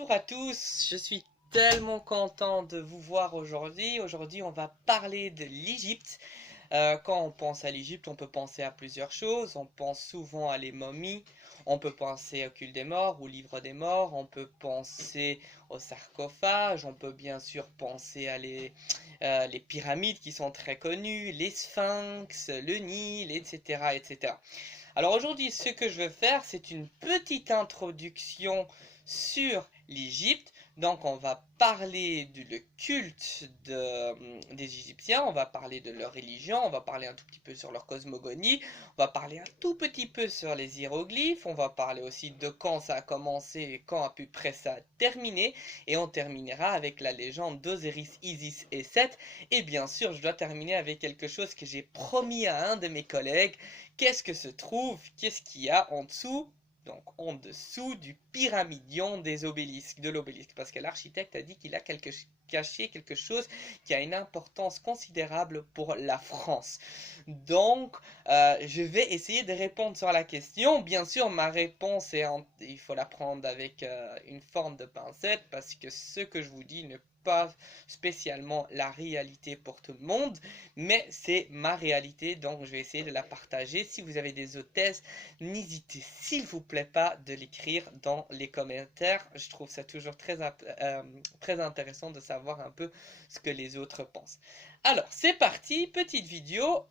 Bonjour à tous, je suis tellement content de vous voir aujourd'hui. Aujourd'hui, on va parler de l'Égypte. Quand on pense à l'Égypte, on peut penser à plusieurs choses. On pense souvent à les momies, on peut penser au culte des morts, au livre des morts, on peut penser aux sarcophages, on peut bien sûr penser à les pyramides qui sont très connues, les sphinx, le Nil, etc., etc. Alors aujourd'hui, ce que je veux faire, c'est une petite introduction sur l'Égypte. Donc on va parler du le culte des Égyptiens, on va parler de leur religion, on va parler un tout petit peu sur leur cosmogonie, on va parler un tout petit peu sur les hiéroglyphes, on va parler aussi de quand ça a commencé et quand à peu près ça a terminé, et on terminera avec la légende d'Osiris, Isis et Seth, et bien sûr je dois terminer avec quelque chose que j'ai promis à un de mes collègues. Qu'est-ce qu'il y a en dessous? Donc en dessous du pyramidion des obélisques, de l'obélisque, parce que l'architecte a dit qu'il a caché quelque chose qui a une importance considérable pour la France. Donc, je vais essayer de répondre sur la question. Bien sûr, ma réponse il faut la prendre avec une forme de pincette, parce que ce que je vous dis n'est pas spécialement la réalité pour tout le monde, mais c'est ma réalité, donc je vais essayer de la partager. Si vous avez des hypothèses, n'hésitez s'il vous plaît pas de l'écrire dans les commentaires. Je trouve ça toujours très intéressant de savoir un peu ce que les autres pensent. Alors, c'est parti, petite vidéo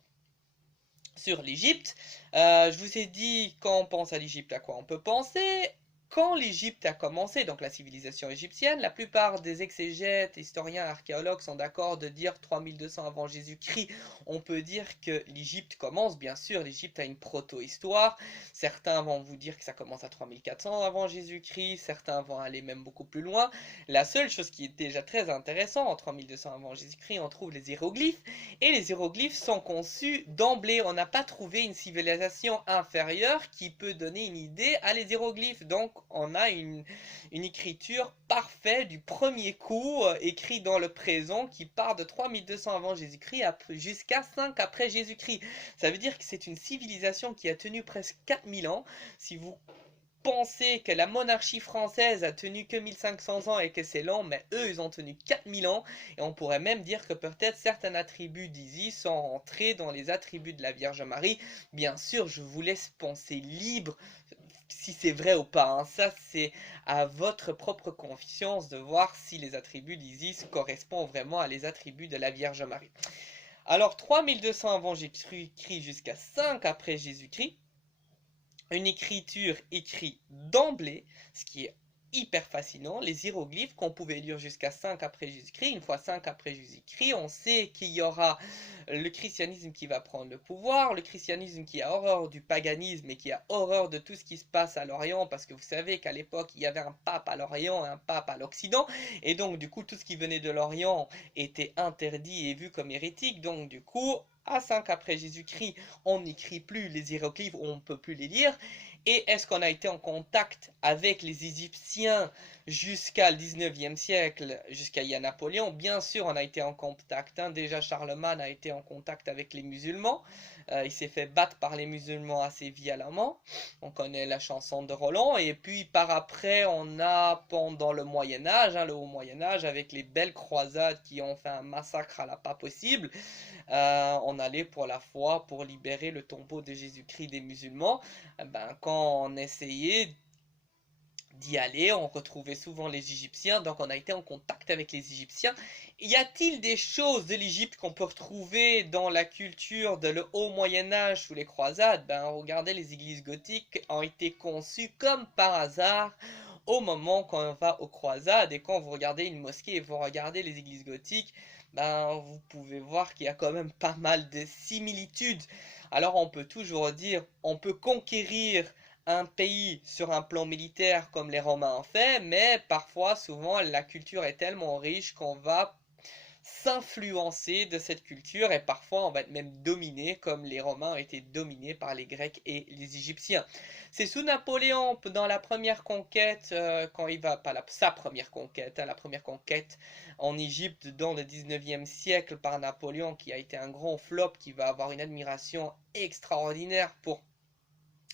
sur l'Égypte. Je vous ai dit, quand on pense à l'Égypte, à quoi on peut penser. Quand l'Égypte a commencé, donc la civilisation égyptienne, la plupart des exégètes, historiens, archéologues sont d'accord de dire 3200 avant Jésus-Christ. On peut dire que l'Égypte commence, bien sûr, l'Égypte a une proto-histoire. Certains vont vous dire que ça commence à 3400 avant Jésus-Christ, certains vont aller même beaucoup plus loin. La seule chose qui est déjà très intéressante, en 3200 avant Jésus-Christ, on trouve les hiéroglyphes. Et les hiéroglyphes sont conçus d'emblée. On n'a pas trouvé une civilisation inférieure qui peut donner une idée à les hiéroglyphes. Donc on a une écriture parfaite du premier coup, écrit dans le présent, qui part de 3200 avant Jésus-Christ jusqu'à 5 après Jésus-Christ. Ça veut dire que c'est une civilisation qui a tenu presque 4000 ans. Si vous pensez que la monarchie française a tenu que 1500 ans et que c'est lent, mais eux, ils ont tenu 4000 ans, et on pourrait même dire que peut-être certains attributs d'Isis sont rentrés dans les attributs de la Vierge Marie. Bien sûr, je vous laisse penser libre si c'est vrai ou pas, hein. Ça, c'est à votre propre confiance de voir si les attributs d'Isis correspondent vraiment à les attributs de la Vierge Marie. Alors, 3200 avant Jésus-Christ jusqu'à 5 après Jésus-Christ, une écriture écrite d'emblée, ce qui est hyper fascinant, les hiéroglyphes qu'on pouvait lire jusqu'à 5 après Jésus-Christ. Une fois 5 après Jésus-Christ, on sait qu'il y aura le christianisme qui va prendre le pouvoir, le christianisme qui a horreur du paganisme et qui a horreur de tout ce qui se passe à l'Orient, parce que vous savez qu'à l'époque, il y avait un pape à l'Orient et un pape à l'Occident, et donc du coup, tout ce qui venait de l'Orient était interdit et vu comme hérétique, donc du coup, à 5 après Jésus-Christ, on n'écrit plus les hiéroglyphes, on ne peut plus les lire. Et est-ce qu'on a été en contact avec les Égyptiens jusqu'à le 19e siècle, jusqu'à Napoléon? Bien sûr, on a été en contact, hein. Déjà, Charlemagne a été en contact avec les musulmans. Il s'est fait battre par les musulmans assez violemment. On connaît la chanson de Roland. Et puis, par après, on a, pendant le Moyen-Âge, hein, le haut Moyen-Âge, avec les belles croisades qui ont fait un massacre à la pas possible, on allait pour la foi, pour libérer le tombeau de Jésus-Christ des musulmans. Ben, quand on essayait d'y aller, on retrouvait souvent les Égyptiens, donc on a été en contact avec les Égyptiens. Y a-t-il des choses de l'Égypte qu'on peut retrouver dans la culture de le haut Moyen-Âge sous les croisades? Ben, regardez, les églises gothiques ont été conçues comme par hasard au moment quand on va aux croisades, et quand vous regardez une mosquée et vous regardez les églises gothiques, ben, vous pouvez voir qu'il y a quand même pas mal de similitudes. Alors on peut toujours dire, on peut conquérir un pays sur un plan militaire comme les Romains ont fait, mais parfois, souvent, la culture est tellement riche qu'on va s'influencer de cette culture, et parfois on va être même dominé comme les Romains ont été dominés par les Grecs et les Égyptiens. C'est sous Napoléon, dans la première conquête, quand il va, pas sa première conquête, hein, la première conquête en Égypte dans le 19e siècle par Napoléon, qui a été un grand flop, qui va avoir une admiration extraordinaire pour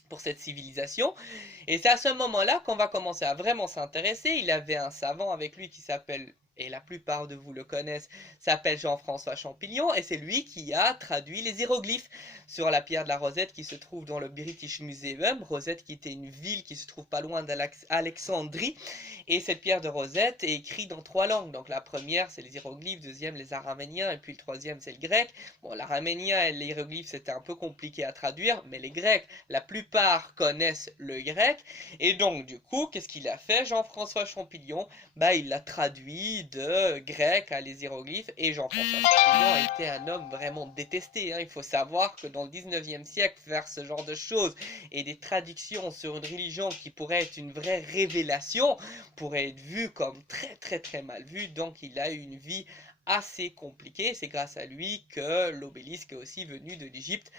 pour cette civilisation. Et c'est à ce moment-là qu'on va commencer à vraiment s'intéresser. Il avait un savant avec lui qui s'appelle, et la plupart de vous le connaissent, s'appelle Jean-François Champollion, et c'est lui qui a traduit les hiéroglyphes sur la pierre de la Rosette qui se trouve dans le British Museum. Rosette qui était une ville qui se trouve pas loin d'Alexandrie, et cette pierre de Rosette est écrite dans 3 langues. Donc la première c'est les hiéroglyphes, deuxième les araméniens, et puis le troisième c'est le grec. Bon, l'araménien et les hiéroglyphes c'était un peu compliqué à traduire, mais les grecs, la plupart connaissent le grec, et donc du coup, qu'est-ce qu'il a fait Jean-François Champollion? Bah, il l'a traduit de grec à les hiéroglyphes, et Jean-François Champollion était un homme vraiment détesté, hein. Il faut savoir que dans le 19e siècle, faire ce genre de choses et des traductions sur une religion qui pourrait être une vraie révélation pourrait être vu comme très très très mal vu. Donc il a eu une vie assez compliquée. C'est grâce à lui que l'obélisque est aussi venu de l'Égypte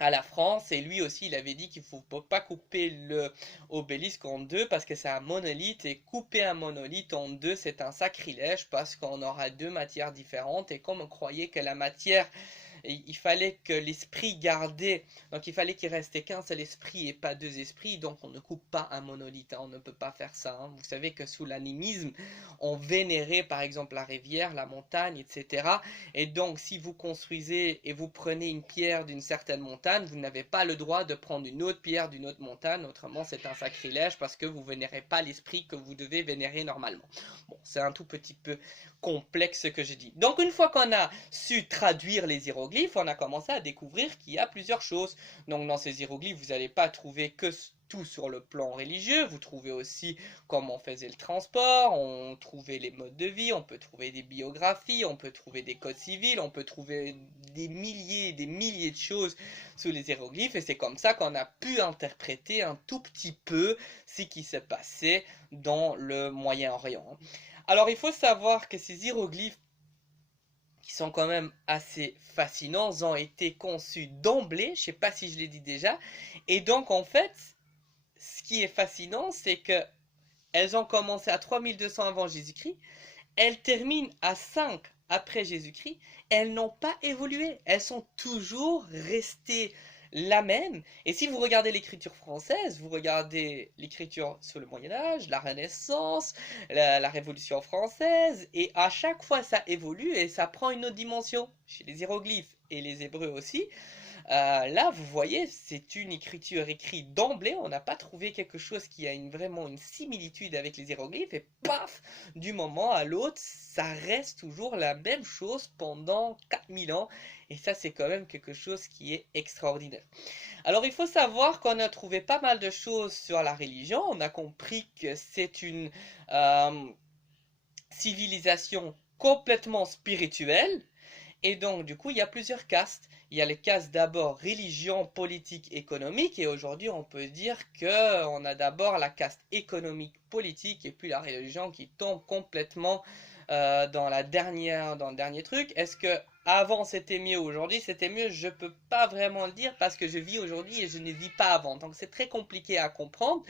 à la France, et lui aussi il avait dit qu'il ne faut pas couper le obélisque en deux parce que c'est un monolithe, et couper un monolithe en deux c'est un sacrilège parce qu'on aura deux matières différentes, et comme on croyait que la matière, il fallait que l'esprit gardait, donc il fallait qu'il restait qu'un seul esprit et pas deux esprits, donc on ne coupe pas un monolithe, hein, on ne peut pas faire ça, hein. Vous savez que sous l'animisme, on vénérait par exemple la rivière, la montagne, etc. Et donc si vous construisez et vous prenez une pierre d'une certaine montagne, vous n'avez pas le droit de prendre une autre pierre d'une autre montagne, autrement c'est un sacrilège parce que vous vénérez pas l'esprit que vous devez vénérer normalement. Bon, c'est un tout petit peu complexe ce que j'ai dit. Donc une fois qu'on a su traduire les hiéroglyphes, on a commencé à découvrir qu'il y a plusieurs choses. Donc dans ces hiéroglyphes, vous n'allez pas trouver que tout sur le plan religieux, vous trouvez aussi comment on faisait le transport, on trouvait les modes de vie, on peut trouver des biographies, on peut trouver des codes civils, on peut trouver des milliers de choses sous les hiéroglyphes, et c'est comme ça qu'on a pu interpréter un tout petit peu ce qui se passait dans le Moyen-Orient. Alors il faut savoir que ces hiéroglyphes, qui sont quand même assez fascinants, ont été conçus d'emblée, je ne sais pas si je l'ai dit déjà, et donc en fait, ce qui est fascinant, c'est que elles ont commencé à 3200 avant Jésus-Christ, elles terminent à 5 après Jésus-Christ, elles n'ont pas évolué, elles sont toujours restées la même. Et si vous regardez l'écriture française, vous regardez l'écriture sur le Moyen-Âge, la Renaissance, la Révolution française, et à chaque fois ça évolue et ça prend une autre dimension. Chez les hiéroglyphes et les hébreux aussi, là, vous voyez, c'est une écriture écrite d'emblée. On n'a pas trouvé quelque chose qui a vraiment une similitude avec les hiéroglyphes. Et paf, du moment à l'autre, ça reste toujours la même chose pendant 4000 ans. Et ça, c'est quand même quelque chose qui est extraordinaire. Alors, il faut savoir qu'on a trouvé pas mal de choses sur la religion. On a compris que c'est une civilisation complètement spirituelle. Et donc, du coup, il y a plusieurs castes. Il y a les castes d'abord religion, politique, économique. Et aujourd'hui, on peut dire qu'on a d'abord la caste économique, politique, et puis la religion qui tombe complètement dans le dernier truc. Est-ce que avant c'était mieux, aujourd'hui c'était mieux? Je peux pas vraiment le dire parce que je vis aujourd'hui et je ne vis pas avant. Donc c'est très compliqué à comprendre.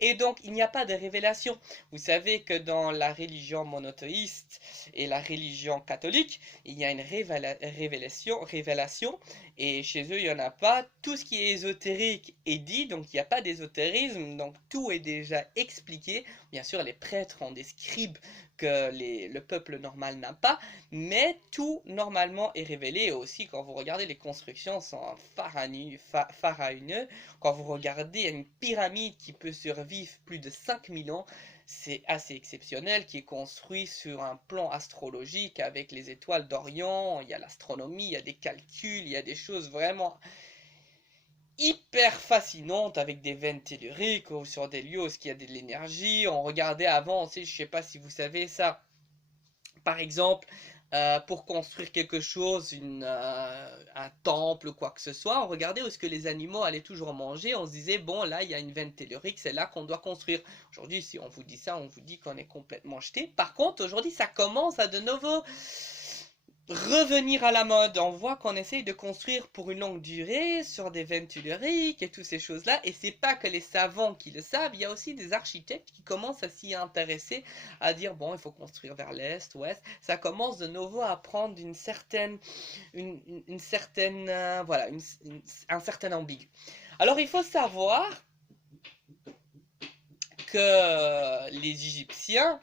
Et donc il n'y a pas de révélation. Vous savez que dans la religion monothéiste et la religion catholique, il y a une révélation, et chez eux il n'y en a pas. Tout ce qui est ésotérique est dit, donc il n'y a pas d'ésotérisme, donc tout est déjà expliqué. Bien sûr, les prêtres ont des scribes que le peuple normal n'a pas, mais tout normalement est révélé. Et aussi, quand vous regardez, les constructions sont pharaoniques. Quand vous regardez une pyramide qui peut survivre plus de 5000 ans, c'est assez exceptionnel, qui est construit sur un plan astrologique avec les étoiles d'Orient. Il y a l'astronomie, il y a des calculs, il y a des choses vraiment hyper fascinantes avec des veines telluriques ou sur des lieux où il y a de l'énergie. On regardait avant aussi, je sais pas si vous savez ça, par exemple, pour construire quelque chose, un temple ou quoi que ce soit, on regardait où est-ce que les animaux allaient toujours manger, on se disait, bon là il y a une veine tellurique, c'est là qu'on doit construire. Aujourd'hui, si on vous dit ça, on vous dit qu'on est complètement jeté. Par contre, aujourd'hui, ça commence à de nouveau revenir à la mode. On voit qu'on essaye de construire pour une longue durée sur des veines telluriques et toutes ces choses-là. Et c'est pas que les savants qui le savent, il y a aussi des architectes qui commencent à s'y intéresser, à dire bon, il faut construire vers l'est, ouest. Ça commence de nouveau à prendre une certaine, voilà, un certain ambigu. Alors il faut savoir que les Égyptiens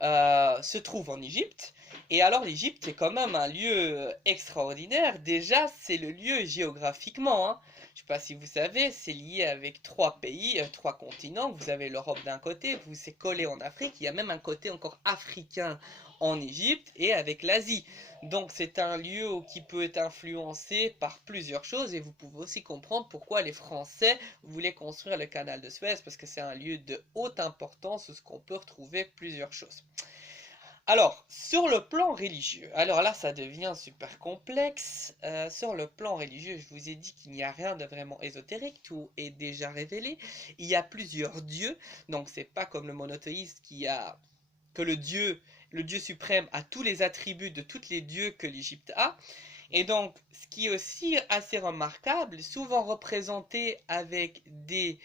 se trouvent en Égypte. Et alors l'Égypte est quand même un lieu extraordinaire. Déjà, c'est le lieu géographiquement, hein. Je ne sais pas si vous savez, c'est lié avec trois pays, trois continents. Vous avez l'Europe d'un côté, vous c'est collé en Afrique. Il y a même un côté encore africain en Égypte et avec l'Asie. Donc c'est un lieu qui peut être influencé par plusieurs choses et vous pouvez aussi comprendre pourquoi les Français voulaient construire le canal de Suez parce que c'est un lieu de haute importance où qu'on peut retrouver plusieurs choses. Alors, sur le plan religieux, alors là ça devient super complexe. Sur le plan religieux, je vous ai dit qu'il n'y a rien de vraiment ésotérique, tout est déjà révélé. Il y a plusieurs dieux, donc c'est pas comme le monothéiste qui a que le Dieu suprême a tous les attributs de tous les dieux que l'Égypte a. Et donc, ce qui est aussi assez remarquable, souvent représenté avec des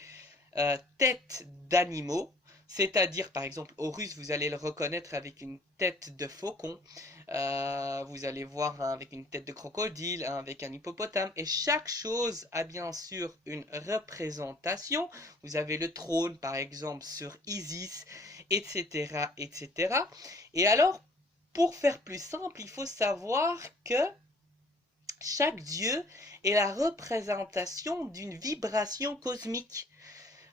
têtes d'animaux, c'est-à-dire par exemple Horus, vous allez le reconnaître avec une tête de faucon, vous allez voir un avec une tête de crocodile, un avec un hippopotame, et chaque chose a bien sûr une représentation. Vous avez le trône par exemple sur Isis, etc., etc. Et alors, pour faire plus simple, il faut savoir que chaque dieu est la représentation d'une vibration cosmique.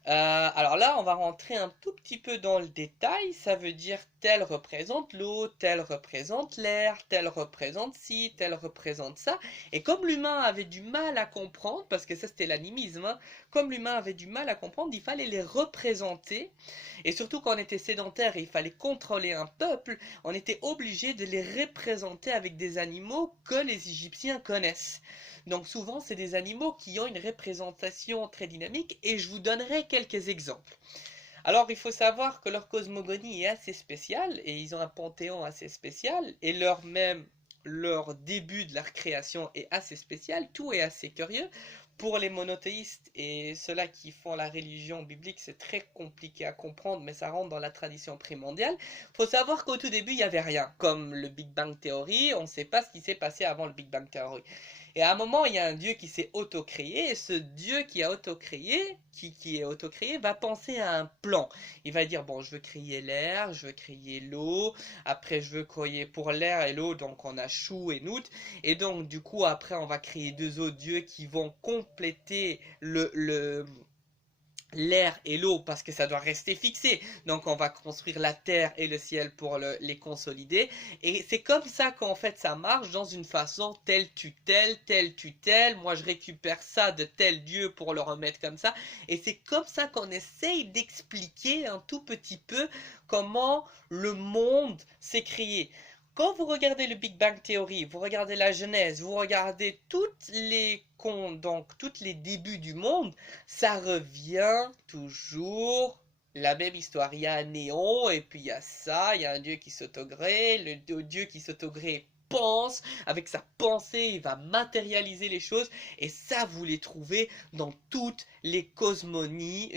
Alors là, on va rentrer un tout petit peu dans le détail. Ça veut dire tel représente l'eau, tel représente l'air, tel représente ci, tel représente ça. Et comme l'humain avait du mal à comprendre, parce que ça c'était l'animisme, hein, comme l'humain avait du mal à comprendre, il fallait les représenter. Et surtout quand on était sédentaire et il fallait contrôler un peuple, on était obligé de les représenter avec des animaux que les Égyptiens connaissent. Donc souvent, c'est des animaux qui ont une représentation très dynamique et je vous donnerai quelques exemples. Alors, il faut savoir que leur cosmogonie est assez spéciale et ils ont un panthéon assez spécial et leur début de leur création est assez spécial. Tout est assez curieux. Pour les monothéistes et ceux-là qui font la religion biblique, c'est très compliqué à comprendre, mais ça rentre dans la tradition primordiale. Il faut savoir qu'au tout début, il n'y avait rien. Comme le Big Bang Theory, on ne sait pas ce qui s'est passé avant le Big Bang Theory. Et à un moment, il y a un dieu qui s'est auto-créé, et ce dieu qui a auto-créé, qui est auto-créé, va penser à un plan. Il va dire, bon, je veux créer l'air, je veux créer l'eau, après je veux créer pour l'air et l'eau, donc on a Chou et Nout, et donc du coup, après on va créer deux autres dieux qui vont compléter l'air et l'eau parce que ça doit rester fixé. Donc on va construire la terre et le ciel pour les consolider. Et c'est comme ça qu'en fait ça marche dans une façon tel tue tel, tel tue tel. Moi je récupère ça de tel dieu pour le remettre comme ça. Et c'est comme ça qu'on essaye d'expliquer un tout petit peu comment le monde s'est créé. Quand vous regardez le Big Bang Theory, vous regardez la Genèse, vous regardez tous les débuts du monde, ça revient toujours la même histoire. Il y a un néon, et puis il y a ça, il y a un dieu qui s'autogrée, le dieu qui s'autogrée pense, avec sa pensée, il va matérialiser les choses, et ça, vous les trouvez dans toutes les cosmogonies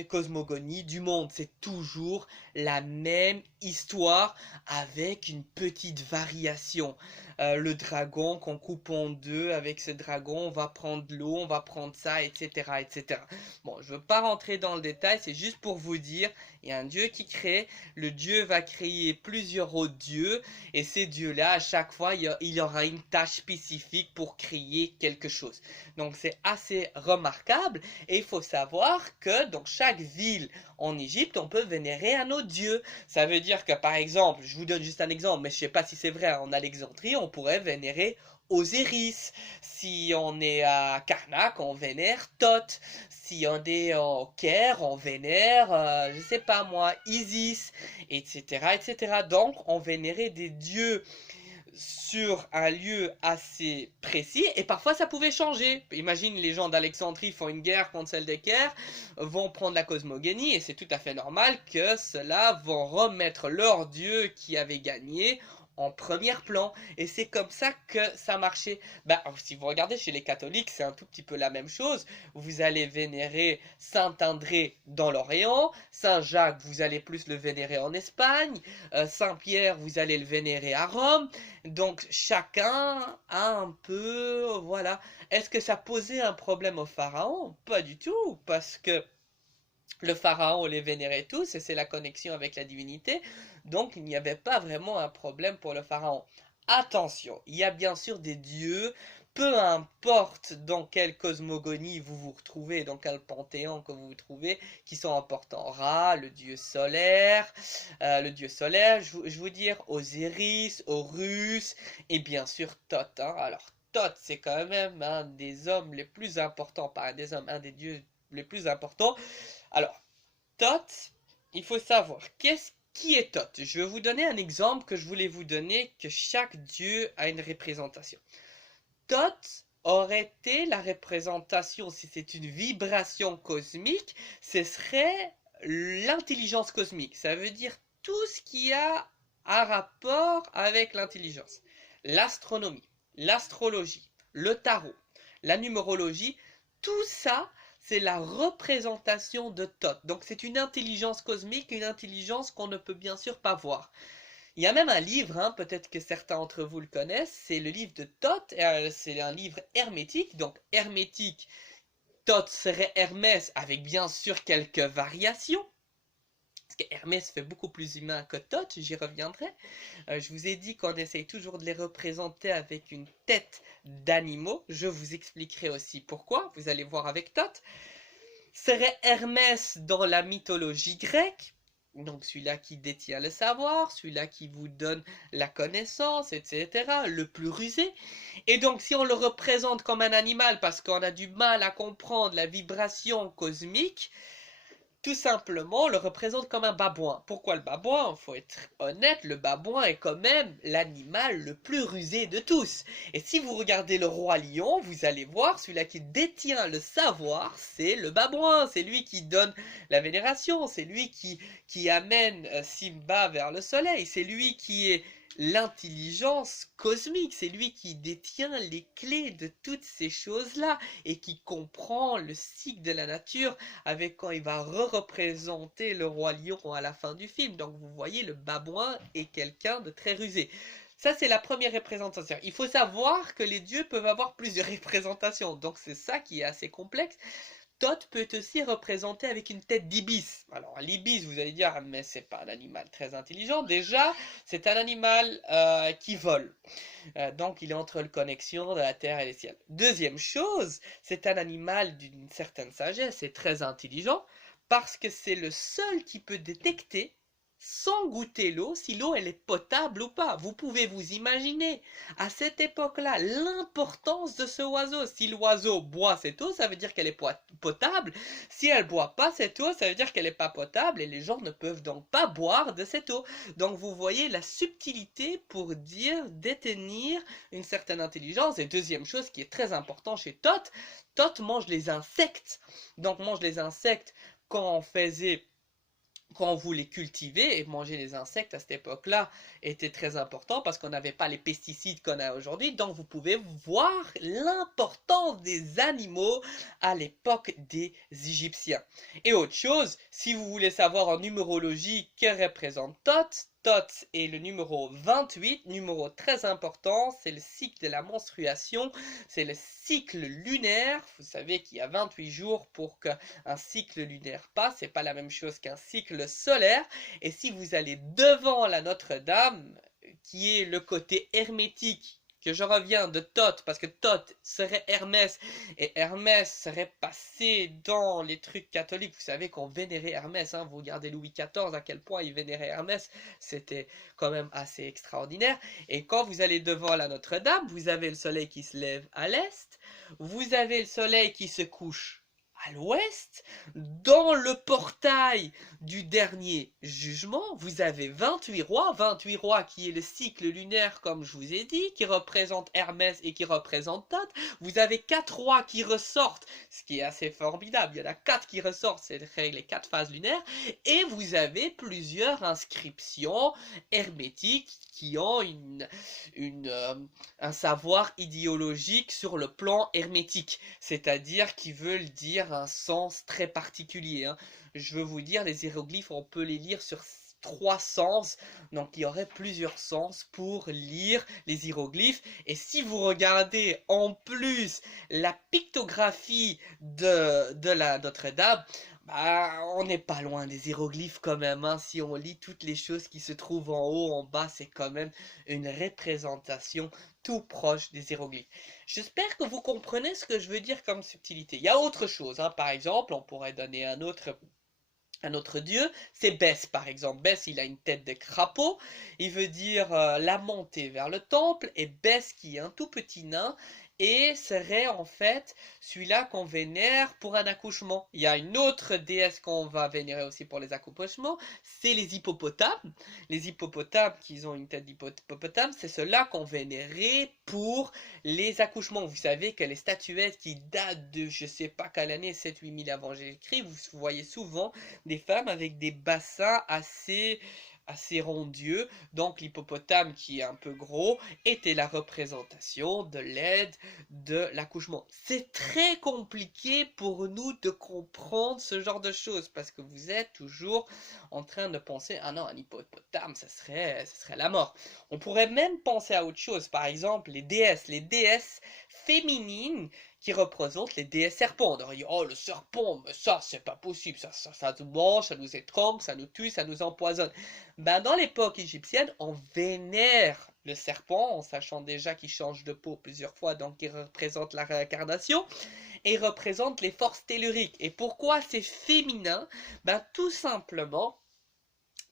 du monde. C'est toujours la même histoire avec une petite variation. Le dragon qu'on coupe en deux, avec ce dragon, on va prendre l'eau, on va prendre ça, etc., etc. Bon, je ne veux pas rentrer dans le détail, c'est juste pour vous dire, il y a un dieu qui crée, le dieu va créer plusieurs autres dieux, et ces dieux-là, à chaque fois, il y aura une tâche spécifique pour créer quelque chose. Donc c'est assez remarquable, et il faut savoir que dans chaque ville en Égypte, on peut vénérer un autre dieu. Ça veut dire que par exemple, je vous donne juste un exemple, mais je ne sais pas si c'est vrai, en Alexandrie, on pourrait vénérer Osiris. Si on est à Karnak, on vénère Thoth. Si on est au Caire, on vénère, je sais pas moi, Isis, etc., etc. Donc, on vénérait des dieux sur un lieu assez précis et parfois ça pouvait changer. Imagine les gens d'Alexandrie font une guerre contre celle des Caire, vont prendre la cosmogonie et c'est tout à fait normal que ceux-là vont remettre leur dieu qui avait gagné en premier plan. Et c'est comme ça que ça marchait. Bah, si vous regardez chez les catholiques, c'est un tout petit peu la même chose. Vous allez vénérer Saint-André dans l'Orient, Saint-Jacques, vous allez plus le vénérer en Espagne, Saint-Pierre, vous allez le vénérer à Rome. Donc chacun a un peu, voilà. Est-ce que ça posait un problème au pharaon? Pas du tout, parce que le pharaon les vénérait tous et c'est la connexion avec la divinité. Donc il n'y avait pas vraiment un problème pour le pharaon. Attention, il y a bien sûr des dieux, peu importe dans quelle cosmogonie vous vous retrouvez, dans quel panthéon que vous vous trouvez, qui sont importants. Ra, le dieu solaire, je vous dire, Osiris, Horus, et bien sûr Thoth. Hein. Alors Thoth, c'est quand même un des hommes les plus importants, pas un des hommes, un des dieux les plus importants. Alors, Thoth, il faut savoir, qui est Thoth? Je vais vous donner un exemple que je voulais vous donner, que chaque dieu a une représentation. Thoth aurait été la représentation, si c'est une vibration cosmique, ce serait l'intelligence cosmique. Ça veut dire tout ce qui a un rapport avec l'intelligence. L'astronomie, l'astrologie, le tarot, la numérologie, tout ça, c'est la représentation de Thoth. Donc c'est une intelligence cosmique, une intelligence qu'on ne peut bien sûr pas voir. Il y a même un livre, hein, peut-être que certains d'entre vous le connaissent, c'est le livre de Thoth, c'est un livre hermétique, donc hermétique, Thoth serait Hermès avec bien sûr quelques variations, parce que Hermès fait beaucoup plus humain que Thoth, j'y reviendrai. Je vous ai dit qu'on essaye toujours de les représenter avec une tête d'animaux, je vous expliquerai aussi pourquoi, vous allez voir avec Thoth. Serait Hermès dans la mythologie grecque, donc celui-là qui détient le savoir, celui-là qui vous donne la connaissance, etc., le plus rusé. Et donc si on le représente comme un animal parce qu'on a du mal à comprendre la vibration cosmique, tout simplement, on le représente comme un babouin. Pourquoi le babouin? Il faut être honnête, le babouin est quand même l'animal le plus rusé de tous. Et si vous regardez le roi lion, vous allez voir, celui-là qui détient le savoir, c'est le babouin. C'est lui qui donne la vénération, c'est lui qui amène Simba vers le soleil, c'est lui qui est l'intelligence cosmique, c'est lui qui détient les clés de toutes ces choses-là et qui comprend le cycle de la nature avec quand il va représenter le roi lion à la fin du film. Donc vous voyez, le babouin est quelqu'un de très rusé. Ça, c'est la première représentation. Il faut savoir que les dieux peuvent avoir plusieurs représentations, donc c'est ça qui est assez complexe. Thoth peut aussi représenter avec une tête d'ibis. Alors l'ibis, vous allez dire, mais c'est pas un animal très intelligent. Déjà, c'est un animal qui vole. Donc il est entre la connexion de la terre et les ciels. Deuxième chose, c'est un animal d'une certaine sagesse, c'est très intelligent, parce que c'est le seul qui peut détecter sans goûter l'eau, si l'eau elle est potable ou pas. Vous pouvez vous imaginer, à cette époque-là, l'importance de ce oiseau. Si l'oiseau boit cette eau, ça veut dire qu'elle est potable. Si elle boit pas cette eau, ça veut dire qu'elle n'est pas potable et les gens ne peuvent donc pas boire de cette eau. Donc vous voyez la subtilité pour dire détenir une certaine intelligence. Et deuxième chose qui est très important chez Thoth, Thoth mange les insectes. Donc mange les insectes quand on faisait... Quand on voulait cultiver et manger les insectes à cette époque-là était très important parce qu'on n'avait pas les pesticides qu'on a aujourd'hui. Donc vous pouvez voir l'importance des animaux à l'époque des Égyptiens. Et autre chose, si vous voulez savoir en numérologie que représente Thoth, Thoth est le numéro 28, numéro très important, c'est le cycle de la menstruation, c'est le cycle lunaire. Vous savez qu'il y a 28 jours pour qu'un cycle lunaire passe, c'est pas la même chose qu'un cycle solaire. Et si vous allez devant la Notre-Dame, qui est le côté hermétique, que je reviens de Thoth, parce que Thoth serait Hermès, et Hermès serait passé dans les trucs catholiques. Vous savez qu'on vénérait Hermès, hein, vous regardez Louis XIV, à quel point il vénérait Hermès, c'était quand même assez extraordinaire. Et quand vous allez devant la Notre-Dame, vous avez le soleil qui se lève à l'est, vous avez le soleil qui se couche à l'ouest, dans le portail du dernier jugement, vous avez 28 rois qui est le cycle lunaire comme je vous ai dit, qui représente Hermès et qui représente Thoth. Vous avez 4 rois qui ressortent, ce qui est assez formidable, il y en a 4 qui ressortent, c'est les 4 phases lunaires, et vous avez plusieurs inscriptions hermétiques qui ont un savoir idéologique sur le plan hermétique, c'est-à-dire qui veulent dire un sens très particulier. Hein. Je veux vous dire, les hiéroglyphes, on peut les lire sur 3 sens, donc il y aurait plusieurs sens pour lire les hiéroglyphes. Et si vous regardez en plus la pictographie de la Notre-Dame, bah, on n'est pas loin des hiéroglyphes quand même, hein. Si on lit toutes les choses qui se trouvent en haut, en bas, c'est quand même une représentation tout proche des hiéroglyphes. J'espère que vous comprenez ce que je veux dire comme subtilité. Il y a autre chose, hein. Par exemple, on pourrait donner un autre dieu, c'est Bès par exemple. Bès, il a une tête de crapaud, il veut dire la montée vers le temple, et Bès qui est un tout petit nain, et serait en fait celui-là qu'on vénère pour un accouchement. Il y a une autre déesse qu'on va vénérer aussi pour les accouchements, c'est les hippopotames. Les hippopotames qui ont une tête d'hippopotame, c'est ceux-là qu'on vénérait pour les accouchements. Vous savez que les statuettes qui datent de je sais pas quelle année, 7-8 000 avant Jésus-Christ, vous voyez souvent des femmes avec des bassins assez rondieux, donc l'hippopotame qui est un peu gros était la représentation de l'aide de l'accouchement. C'est très compliqué pour nous de comprendre ce genre de choses parce que vous êtes toujours en train de penser ah non, un hippopotame ça serait la mort. On pourrait même penser à autre chose, par exemple les déesses féminines qui représentent les déesses serpents. On aurait dit, oh le serpent, mais ça c'est pas possible, ça nous mange, ça nous étrangle, ça nous tue, ça nous empoisonne. Ben, dans l'époque égyptienne, on vénère le serpent, en sachant déjà qu'il change de peau plusieurs fois, donc il représente la réincarnation, et il représente les forces telluriques. Et pourquoi c'est féminin? Ben, tout simplement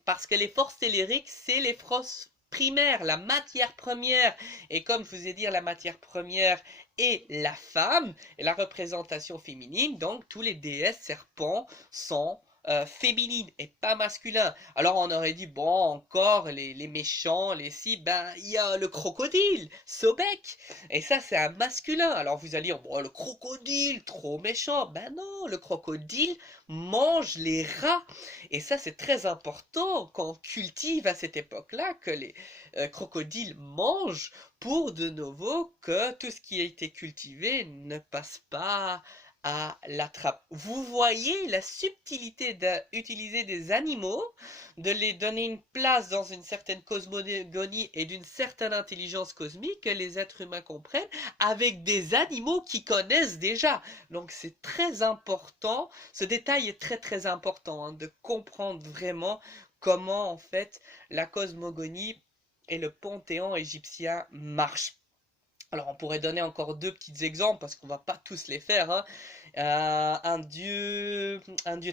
parce que les forces telluriques, c'est les forces primaires, la matière première. Et comme je vous ai dit, la matière première est la femme, et la représentation féminine, donc tous les déesses serpents sont féminines et pas masculins. Alors on aurait dit, bon, encore les méchants, les si, ben il y a le crocodile, Sobek, et ça c'est un masculin. Alors vous allez dire, bon, le crocodile, trop méchant. Ben non, le crocodile mange les rats. Et ça c'est très important qu'on cultive à cette époque-là, que les crocodiles mangent pour de nouveau que tout ce qui a été cultivé ne passe pas à la trappe. Vous voyez la subtilité d'utiliser des animaux, de les donner une place dans une certaine cosmogonie et d'une certaine intelligence cosmique que les êtres humains comprennent avec des animaux qui connaissent déjà. Donc c'est très important, ce détail est très très important hein, de comprendre vraiment comment en fait la cosmogonie et le panthéon égyptien marchent. Alors on pourrait donner encore 2 petits exemples parce qu'on va pas tous les faire. Hein. Un dieu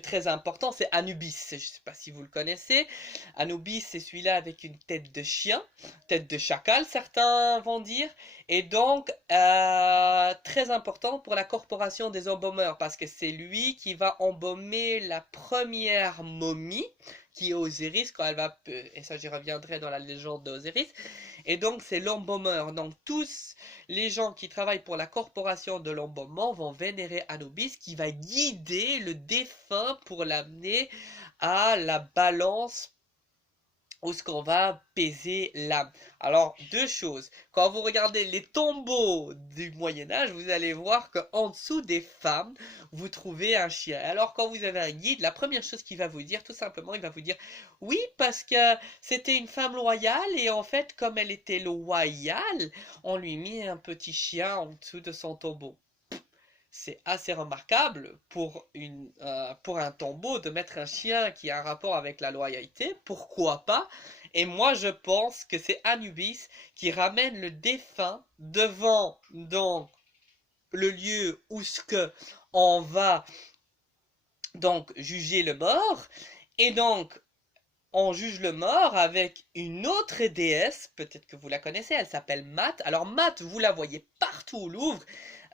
très important, c'est Anubis. Je ne sais pas si vous le connaissez. Anubis, c'est celui-là avec une tête de chien, tête de chacal, certains vont dire. Et donc, très important pour la corporation des embaumeurs parce que c'est lui qui va embaumer la première momie qui est Osiris quand elle va, et ça j'y reviendrai dans la légende d'Osiris. Et donc c'est l'embaumeur. Donc tous les gens qui travaillent pour la corporation de l'embaumement vont vénérer Anubis qui va guider le défunt pour l'amener à la balance où ce qu'on va peser l'âme. Alors, 2 choses. Quand vous regardez les tombeaux du Moyen-Âge, vous allez voir qu'en dessous des femmes, vous trouvez un chien. Alors, quand vous avez un guide, la première chose qu'il va vous dire, tout simplement, il va vous dire « Oui, parce que c'était une femme loyale, et en fait, comme elle était loyale, on lui mit un petit chien en dessous de son tombeau. » C'est assez remarquable pour un tombeau de mettre un chien qui a un rapport avec la loyauté, pourquoi pas? Et moi je pense que c'est Anubis qui ramène le défunt devant donc le lieu où ce que on va donc juger le mort, et donc on juge le mort avec une autre déesse, peut-être que vous la connaissez, elle s'appelle Mat. Alors Mat, vous la voyez partout au Louvre.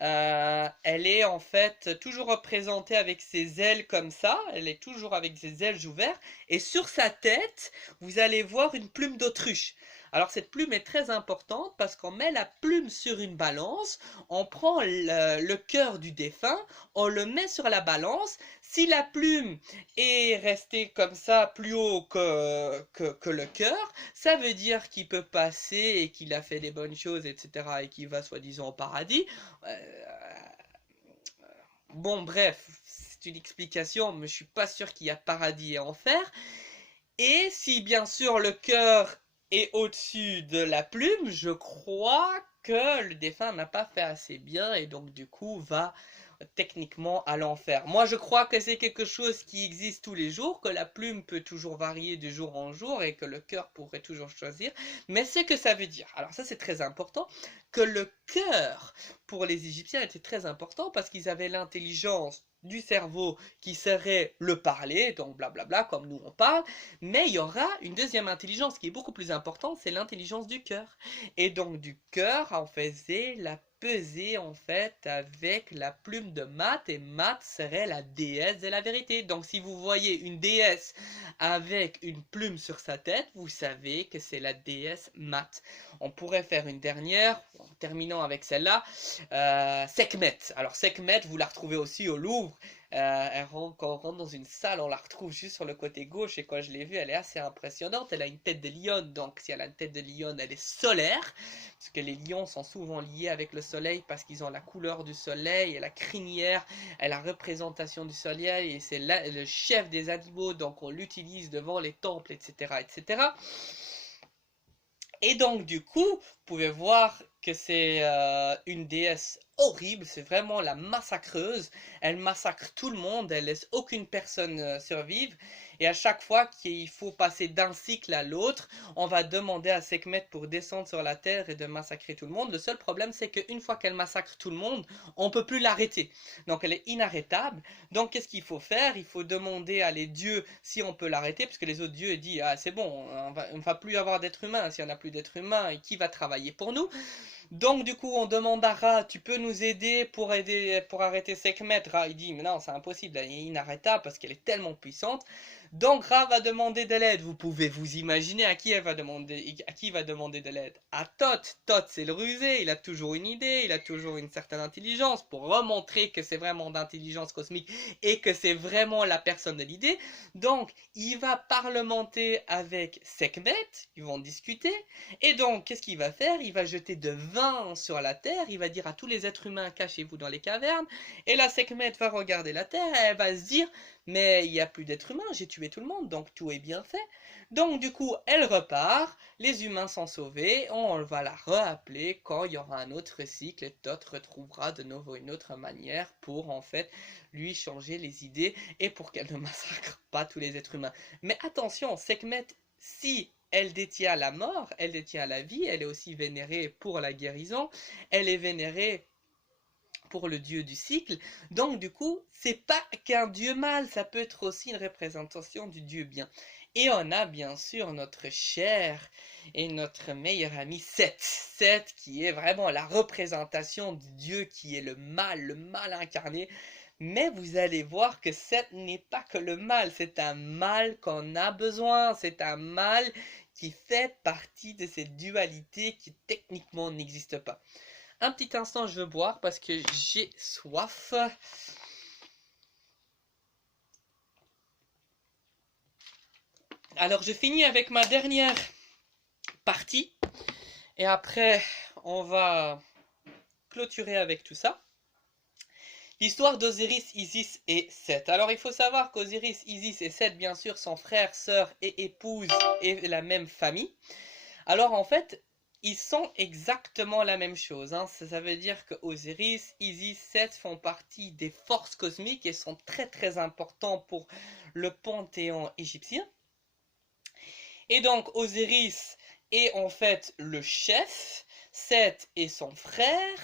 Elle est en fait toujours représentée avec ses ailes comme ça, elle est toujours avec ses ailes ouvertes, et sur sa tête, vous allez voir une plume d'autruche. Alors cette plume est très importante parce qu'on met la plume sur une balance, on prend le cœur du défunt, on le met sur la balance. Si la plume est restée comme ça plus haut que le cœur, ça veut dire qu'il peut passer et qu'il a fait des bonnes choses, etc. et qu'il va soi-disant au paradis. Euh, bon, bref, c'est une explication, mais je suis pas sûr qu'il y a paradis et enfer. Et si bien sûr le cœur est au-dessus de la plume, je crois que le défunt n'a pas fait assez bien et donc du coup va techniquement à l'enfer. Moi je crois que c'est quelque chose qui existe tous les jours, que la plume peut toujours varier de jour en jour et que le cœur pourrait toujours choisir. Mais ce que ça veut dire, alors ça c'est très important, que le cœur pour les Égyptiens était très important parce qu'ils avaient l'intelligence du cerveau qui serait le parler, donc blablabla comme nous on parle, mais il y aura une deuxième intelligence qui est beaucoup plus importante, c'est l'intelligence du cœur. Et donc du cœur, on faisait la pesée en fait avec la plume de Math, et Math serait la déesse de la vérité. Donc si vous voyez une déesse avec une plume sur sa tête, vous savez que c'est la déesse Math. On pourrait faire une dernière, en terminant avec celle-là, Sekhmet. Alors Sekhmet, vous la retrouvez aussi au Louvre. Quand on rentre dans une salle, on la retrouve juste sur le côté gauche, et quand je l'ai vue, elle est assez impressionnante. Elle a une tête de lion, donc si elle a une tête de lion, elle est solaire, parce que les lions sont souvent liés avec le soleil, parce qu'ils ont la couleur du soleil, et la crinière est la représentation du soleil, et c'est le chef des animaux, donc on l'utilise devant les temples, etc., etc. Et donc du coup, vous pouvez voir que c'est une déesse horrible, c'est vraiment la massacreuse. Elle massacre tout le monde, elle laisse aucune personne survivre. Et à chaque fois qu'il faut passer d'un cycle à l'autre, on va demander à Sekhmet pour descendre sur la terre et de massacrer tout le monde. Le seul problème, c'est qu'une fois qu'elle massacre tout le monde, on ne peut plus l'arrêter. Donc elle est inarrêtable. Donc qu'est-ce qu'il faut faire? Il faut demander à les dieux si on peut l'arrêter, parce que les autres dieux disent ah c'est bon, on va plus avoir d'êtres humains. S'il n'y en a plus d'êtres humains, qui va travailler pour nous? Donc du coup on demande à Ra, tu peux nous aider pour arrêter Sekhmet? Ra il dit mais non c'est impossible, elle est inarrêtable parce qu'elle est tellement puissante. Donc Ra va demander de l'aide. Vous pouvez vous imaginer à qui il va demander de l'aide. À Thoth. Thoth c'est le rusé, il a toujours une idée, il a toujours une certaine intelligence pour remontrer que c'est vraiment d'intelligence cosmique et que c'est vraiment la personne de l'idée. Donc il va parlementer avec Sekhmet, ils vont discuter. Et donc, qu'est-ce qu'il va faire? Il va jeter de vin sur la terre, il va dire à tous les êtres humains, cachez-vous dans les cavernes. Et la Sekhmet va regarder la terre, et elle va se dire, mais il n'y a plus d'êtres humains, j'ai tué tout le monde, donc tout est bien fait. Donc du coup, elle repart, les humains sont sauvés, on va la rappeler quand il y aura un autre cycle, et Thoth retrouvera de nouveau une autre manière pour en fait lui changer les idées et pour qu'elle ne massacre pas tous les êtres humains. Mais attention, Sekhmet, si elle détient la mort, elle détient la vie, elle est aussi vénérée pour la guérison, elle est vénérée pour le dieu du cycle. Donc du coup, c'est pas qu'un dieu mal, ça peut être aussi une représentation du dieu bien. Et on a bien sûr notre cher et notre meilleur ami Seth. Seth qui est vraiment la représentation du dieu qui est le mal incarné. Mais vous allez voir que Seth n'est pas que le mal, c'est un mal qu'on a besoin, c'est un mal qui fait partie de cette dualité qui techniquement n'existe pas. Un petit instant, je veux boire parce que j'ai soif. Alors, je finis avec ma dernière partie. Et après, on va clôturer avec tout ça. L'histoire d'Osiris, Isis et Seth. Alors, il faut savoir qu'Osiris, Isis et Seth, bien sûr, sont frères, sœurs et épouses et la même famille. Alors, en fait, ils sont exactement la même chose. Hein. Ça veut dire que Osiris, Isis, Seth font partie des forces cosmiques et sont très très importants pour le panthéon égyptien. Et donc Osiris est en fait le chef, Seth est son frère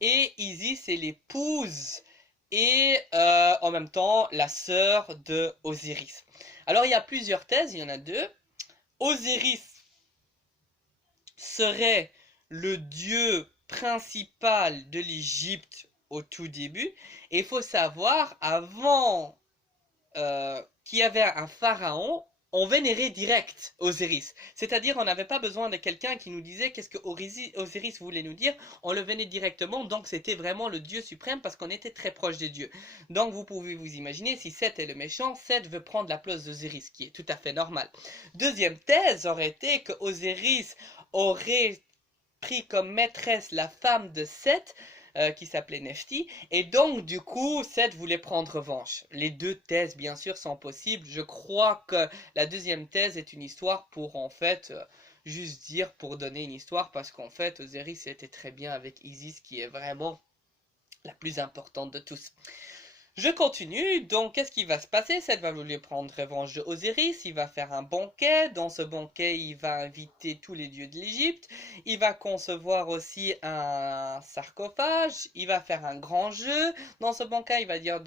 et Isis est l'épouse et en même temps la sœur de Osiris. Alors il y a plusieurs thèses, il y en a deux. Osiris serait le dieu principal de l'Égypte au tout début. Et il faut savoir, avant qu'il y avait un pharaon, on vénérait direct Osiris. C'est-à-dire, on n'avait pas besoin de quelqu'un qui nous disait qu'est-ce que Osiris voulait nous dire. On le vénérait directement, donc c'était vraiment le dieu suprême parce qu'on était très proche des dieux. Donc vous pouvez vous imaginer, si Seth est le méchant, Seth veut prendre la place d'Osiris, qui est tout à fait normal. Deuxième thèse aurait été que Osiris aurait pris comme maîtresse la femme de Seth, qui s'appelait Nephti, et donc du coup Seth voulait prendre revanche. Les deux thèses bien sûr sont possibles. Je crois que la deuxième thèse est une histoire pour en fait juste dire pour donner une histoire, parce qu'en fait Osiris était très bien avec Isis, qui est vraiment la plus importante de tous. Je continue, donc qu'est-ce qui va se passer? Seth va vouloir prendre revanche de Osiris, il va faire un banquet, dans ce banquet il va inviter tous les dieux de l'Égypte, il va concevoir aussi un sarcophage, il va faire un grand jeu, dans ce banquet il va dire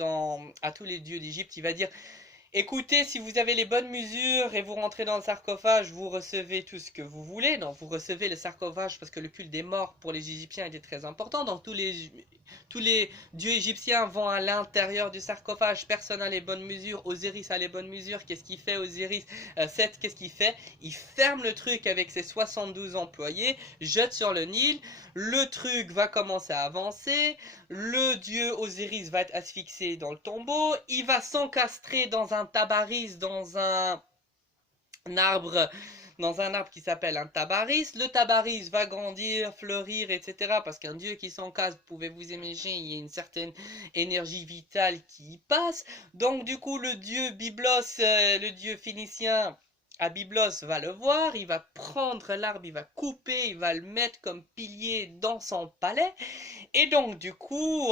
à tous les dieux d'Égypte, il va dire: écoutez, si vous avez les bonnes mesures et vous rentrez dans le sarcophage, vous recevez tout ce que vous voulez. Donc vous recevez le sarcophage parce que le culte des morts pour les Égyptiens était très important. Donc tous les dieux égyptiens vont à l'intérieur du sarcophage. Personne n'a les bonnes mesures. Osiris a les bonnes mesures. Qu'est-ce qu'il fait Osiris? Seth, qu'est-ce qu'il fait? Il ferme le truc avec ses 72 employés, jette sur le Nil. Le truc va commencer à avancer. Le dieu Osiris va être asphyxié dans le tombeau. Il va s'encastrer dans un tabaris, dans un arbre qui s'appelle un tabaris. Le tabaris va grandir, fleurir, etc. Parce qu'un dieu qui s'encastre, pouvez-vous imaginer, il y a une certaine énergie vitale qui y passe. Donc du coup, le dieu Byblos, le dieu phénicien, à Byblos va le voir, il va prendre l'arbre, il va couper, il va le mettre comme pilier dans son palais. Et donc, du coup,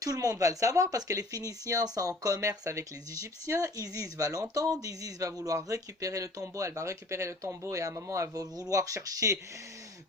tout le monde va le savoir parce que les Phéniciens sont en commerce avec les Égyptiens. Isis va l'entendre. Isis va vouloir récupérer le tombeau. Elle va récupérer le tombeau et à un moment, elle va vouloir chercher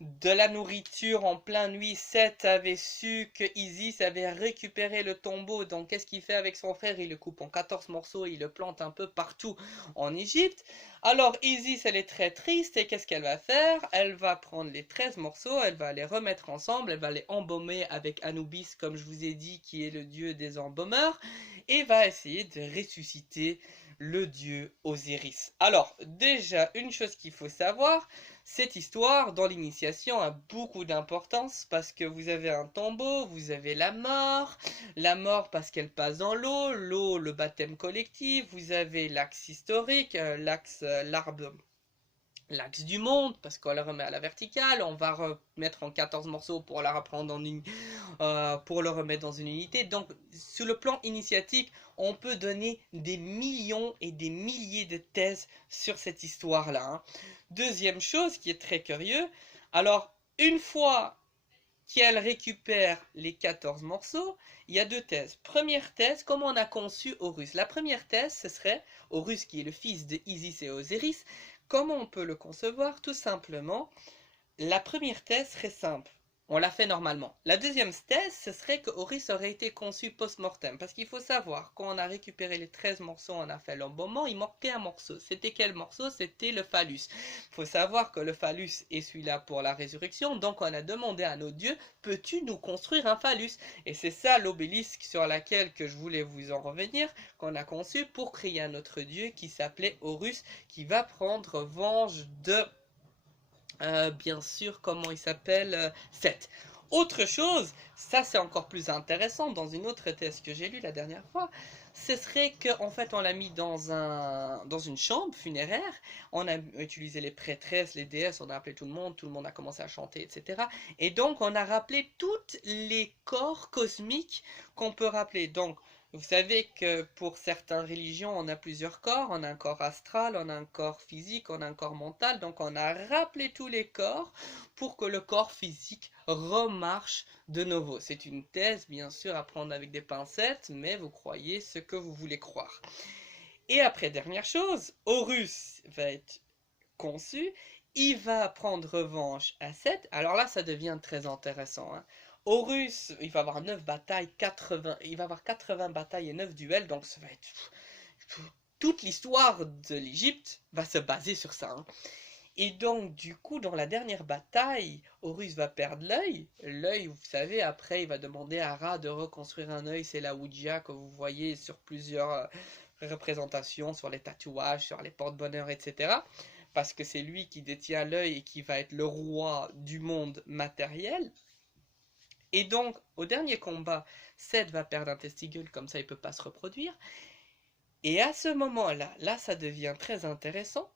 de la nourriture en pleine nuit. Seth avait su que Isis avait récupéré le tombeau. Donc, qu'est-ce qu'il fait avec son frère? Il le coupe en 14 morceaux et il le plante un peu partout en Égypte. Alors Isis, elle est très triste et qu'est-ce qu'elle va faire? Elle va prendre les 13 morceaux, elle va les remettre ensemble, elle va les embaumer avec Anubis, comme je vous ai dit, qui est le dieu des embaumeurs, et va essayer de ressusciter le dieu Osiris. Alors, déjà, une chose qu'il faut savoir, cette histoire, dans l'initiation, a beaucoup d'importance parce que vous avez un tombeau, vous avez la mort parce qu'elle passe dans l'eau, le baptême collectif, vous avez l'axe historique, l'axe du monde, parce qu'on la remet à la verticale, on va remettre en 14 morceaux pour la reprendre pour le remettre dans une unité. Donc, sur le plan initiatique, on peut donner des millions et des milliers de thèses sur cette histoire-là, hein. Deuxième chose qui est très curieux, alors, une fois qu'elle récupère les 14 morceaux, il y a deux thèses. Première thèse, comment on a conçu Horus? La première thèse, ce serait Horus qui est le fils de Isis et Osiris. Comment on peut le concevoir? Tout simplement, la première thèse serait simple. On l'a fait normalement. La deuxième thèse, ce serait que Horus aurait été conçu post-mortem. Parce qu'il faut savoir, quand on a récupéré les 13 morceaux, on a fait l'embaumement, il manquait un morceau. C'était quel morceau? C'était le phallus. Il faut savoir que le phallus est celui-là pour la résurrection. Donc on a demandé à nos dieux, peux-tu nous construire un phallus? Et c'est ça l'obélisque sur laquelle que je voulais vous en revenir, qu'on a conçu pour créer un autre dieu qui s'appelait Horus, qui va prendre revanche de... bien sûr, comment il s'appelle? Seth. Autre chose, ça c'est encore plus intéressant, dans une autre thèse que j'ai lue la dernière fois, ce serait qu'en fait on l'a mis dans une chambre funéraire, on a utilisé les prêtresses, les déesses, on a appelé tout le monde a commencé à chanter, etc. Et donc on a rappelé tous les corps cosmiques qu'on peut rappeler. Donc vous savez que pour certaines religions, on a plusieurs corps. On a un corps astral, on a un corps physique, on a un corps mental. Donc on a rappelé tous les corps pour que le corps physique remarche de nouveau. C'est une thèse, bien sûr, à prendre avec des pincettes, mais vous croyez ce que vous voulez croire. Et après, dernière chose, Horus va être conçu. Il va prendre revanche à Seth. Alors là, ça devient très intéressant, hein. Horus, il va avoir 9 batailles, 80, il va avoir 80 batailles et 9 duels, donc ça va être... Toute l'histoire de l'Égypte va se baser sur ça, hein. Et donc, du coup, dans la dernière bataille, Horus va perdre l'œil. L'œil, vous savez, après, il va demander à Ra de reconstruire un œil. C'est la Ouija que vous voyez sur plusieurs représentations, sur les tatouages, sur les porte-bonheur, etc. Parce que c'est lui qui détient l'œil et qui va être le roi du monde matériel. Et donc, au dernier combat, Seth va perdre un testicule, comme ça il ne peut pas se reproduire. Et à ce moment-là, là ça devient très intéressant.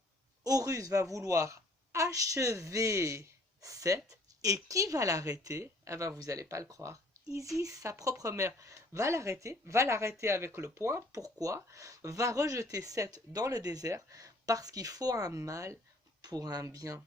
Horus va vouloir achever Seth. Et qui va l'arrêter? Eh ben, vous n'allez pas le croire. Isis, sa propre mère, va l'arrêter avec le poing. Pourquoi? Va rejeter Seth dans le désert parce qu'il faut un mal pour un bien.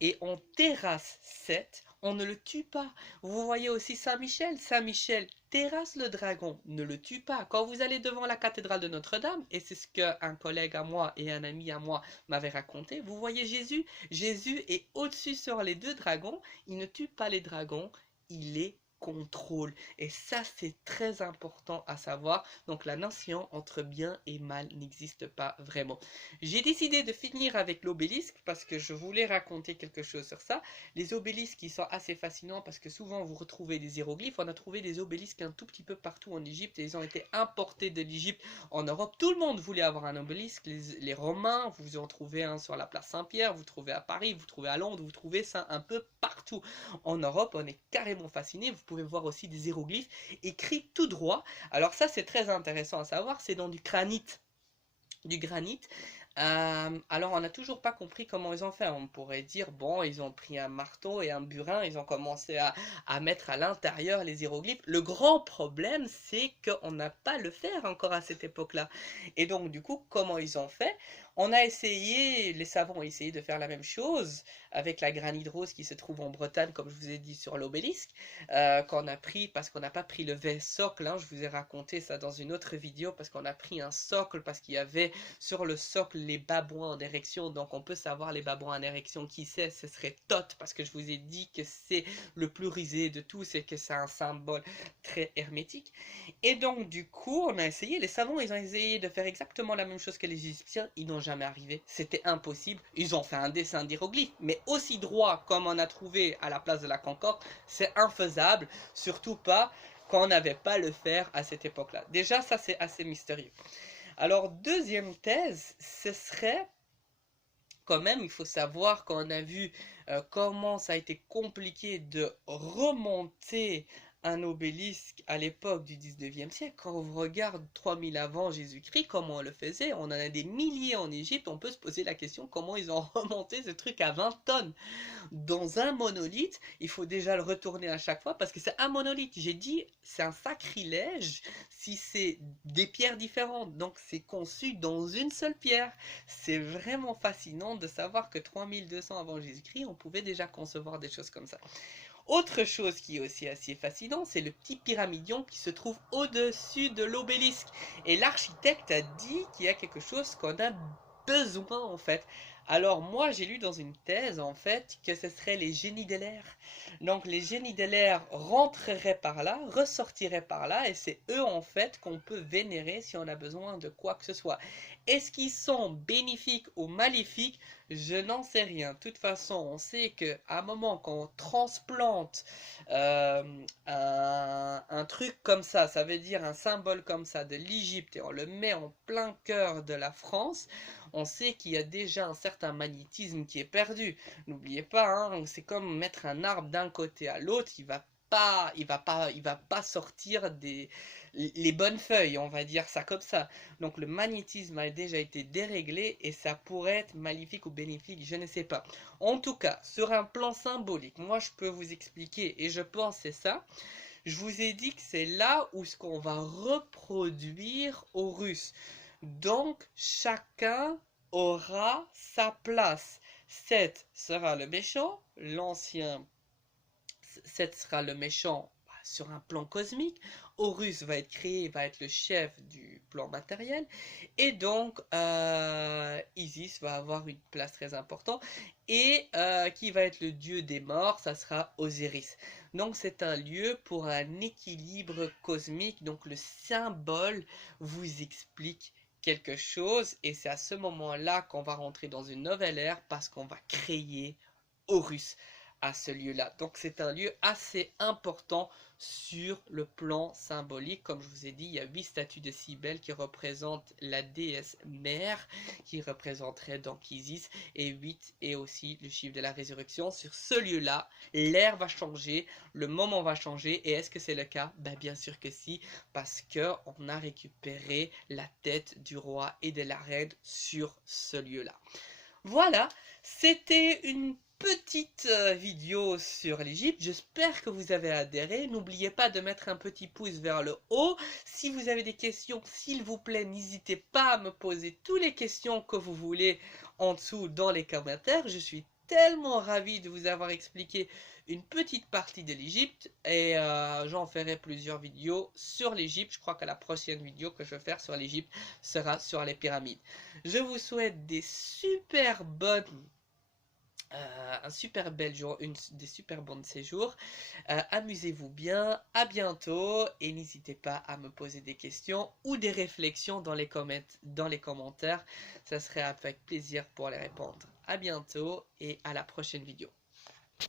Et on terrasse Seth, on ne le tue pas. Vous voyez aussi Saint-Michel. Saint-Michel terrasse le dragon, ne le tue pas. Quand vous allez devant la cathédrale de Notre-Dame, et c'est ce qu'un collègue à moi et un ami à moi m'avaient raconté, vous voyez Jésus. Jésus est au-dessus sur les deux dragons. Il ne tue pas les dragons, il les contrôle. Et ça, c'est très important à savoir. Donc la notion entre bien et mal n'existe pas vraiment. J'ai décidé de finir avec l'obélisque parce que je voulais raconter quelque chose sur ça. Les obélisques qui sont assez fascinants parce que souvent vous retrouvez des hiéroglyphes. On a trouvé des obélisques un tout petit peu partout en Égypte et ils ont été importés de l'Égypte en Europe. Tout le monde voulait avoir un obélisque. Les Romains, vous en trouvez un sur la place Saint-Pierre, vous trouvez à Paris, vous trouvez à Londres, vous trouvez ça un peu partout. En Europe, on est carrément fasciné. Vous pouvez voir aussi des hiéroglyphes écrits tout droit. Alors ça, c'est très intéressant à savoir. C'est dans du granit. Alors on n'a toujours pas compris comment ils ont fait. On pourrait dire, bon, ils ont pris un marteau et un burin, ils ont commencé à mettre à l'intérieur les hiéroglyphes. Le grand problème, c'est qu'on n'a pas le fer encore à cette époque-là. Et donc, du coup, comment ils ont fait? On a essayé, les savants ont essayé de faire la même chose avec la granite rose qui se trouve en Bretagne, comme je vous ai dit, sur l'obélisque, qu'on a pris, parce qu'on n'a pas pris le vrai socle, hein, je vous ai raconté ça dans une autre vidéo, parce qu'on a pris un socle, parce qu'il y avait sur le socle les babouins en érection, donc on peut savoir les babouins en érection, qui c'est, ce serait Thoth, parce que je vous ai dit que c'est le plus risé de tous, et que c'est un symbole très hermétique. Et donc du coup, on a essayé, les savants, ils ont essayé de faire exactement la même chose que les Égyptiens, ils n'ont jamais arrivé, c'était impossible, ils ont fait un dessin d'hiéroglyphe, mais aussi droit comme on a trouvé à la place de la Concorde, c'est infaisable, surtout pas quand on n'avait pas le fer à cette époque-là. Déjà, ça c'est assez mystérieux. Alors, deuxième thèse, ce serait, quand même, il faut savoir qu'on a vu comment ça a été compliqué de remonter un obélisque à l'époque du 19e siècle. Quand on regarde 3000 avant Jésus-Christ, comment on le faisait, on en a des milliers en Égypte, on peut se poser la question comment ils ont remonté ce truc à 20 tonnes. Dans un monolithe, il faut déjà le retourner à chaque fois parce que c'est un monolithe. J'ai dit, c'est un sacrilège si c'est des pierres différentes. Donc c'est conçu dans une seule pierre. C'est vraiment fascinant de savoir que 3200 avant Jésus-Christ, on pouvait déjà concevoir des choses comme ça. Autre chose qui est aussi assez fascinant, c'est le petit pyramidion qui se trouve au-dessus de l'obélisque. Et l'architecte a dit qu'il y a quelque chose qu'on a besoin en fait. Alors moi j'ai lu dans une thèse en fait que ce serait les génies de l'air. Donc les génies de l'air rentreraient par là, ressortiraient par là et c'est eux en fait qu'on peut vénérer si on a besoin de quoi que ce soit. Est-ce qu'ils sont bénéfiques ou maléfiques? Je n'en sais rien. De toute façon, on sait qu'à un moment, quand on transplante un truc comme ça veut dire un symbole comme ça de l'Égypte, et on le met en plein cœur de la France, on sait qu'il y a déjà un certain magnétisme qui est perdu. N'oubliez pas, hein, c'est comme mettre un arbre d'un côté à l'autre, il va pas sortir les bonnes feuilles, on va dire ça comme ça. Donc le magnétisme a déjà été déréglé et ça pourrait être maléfique ou bénéfique, je ne sais pas. En tout cas, sur un plan symbolique, moi je peux vous expliquer et je pense c'est ça. Je vous ai dit que c'est là où ce qu'on va reproduire Horus. Donc chacun aura sa place. Seth sera le méchant, l'ancien Seth sera le méchant sur un plan cosmique, Horus va être créé, va être le chef du plan matériel, et donc Isis va avoir une place très importante, et qui va être le dieu des morts, ça sera Osiris. Donc c'est un lieu pour un équilibre cosmique, donc le symbole vous explique quelque chose et c'est à ce moment-là qu'on va rentrer dans une nouvelle ère parce qu'on va créer Horus à ce lieu-là. Donc c'est un lieu assez important sur le plan symbolique. Comme je vous ai dit, il y a 8 statues de Cybèle qui représentent la déesse mère, qui représenterait donc Isis, et 8 est aussi le chiffre de la résurrection. Sur ce lieu-là, l'ère va changer, le moment va changer, et est-ce que c'est le cas? Ben, bien sûr que si, parce que on a récupéré la tête du roi et de la reine sur ce lieu-là. Voilà, c'était une petite vidéo sur l'Égypte. J'espère que vous avez adhéré. N'oubliez pas de mettre un petit pouce vers le haut. Si vous avez des questions, s'il vous plaît, n'hésitez pas à me poser toutes les questions que vous voulez en dessous dans les commentaires. Je suis tellement ravi de vous avoir expliqué une petite partie de l'Égypte et j'en ferai plusieurs vidéos sur l'Égypte. Je crois que la prochaine vidéo que je vais faire sur l'Égypte sera sur les pyramides. Je vous souhaite des super bonnes un super bel jour, des super bons séjours. Amusez-vous bien, à bientôt et n'hésitez pas à me poser des questions ou des réflexions dans les commentaires. Ça serait avec plaisir pour les répondre. À bientôt et à la prochaine vidéo.